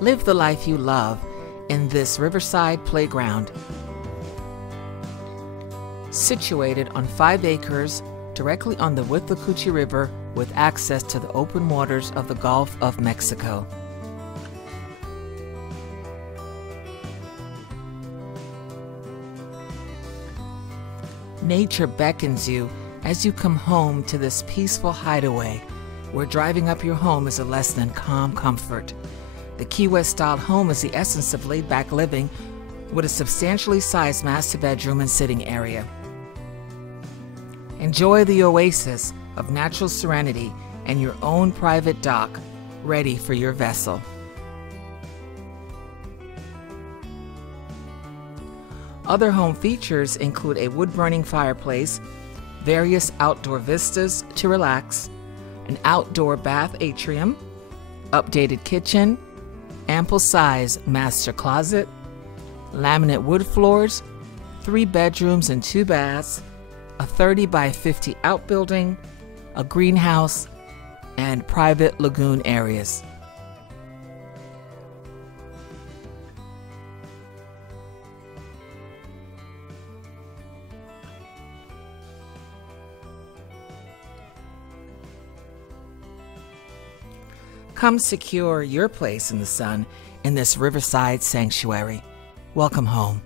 Live the life you love in this riverside playground. Situated on 5 acres directly on the Withlacoochee River with access to the open waters of the Gulf of Mexico. Nature beckons you as you come home to this peaceful hideaway, where driving up your home is a lesson in calm comfort. The Key West-style home is the essence of laid-back living with a substantially sized master bedroom and sitting area. Enjoy the oasis of natural serenity and your own private dock ready for your vessel. Other home features include a wood-burning fireplace, various outdoor vistas to relax, an outdoor bath atrium, updated kitchen, ample-size master closet, laminate wood floors, 3 bedrooms and 2 baths, a 30 by 50 outbuilding, a greenhouse, and private lagoon areas. Come secure your place in the sun in this riverside sanctuary. Welcome home.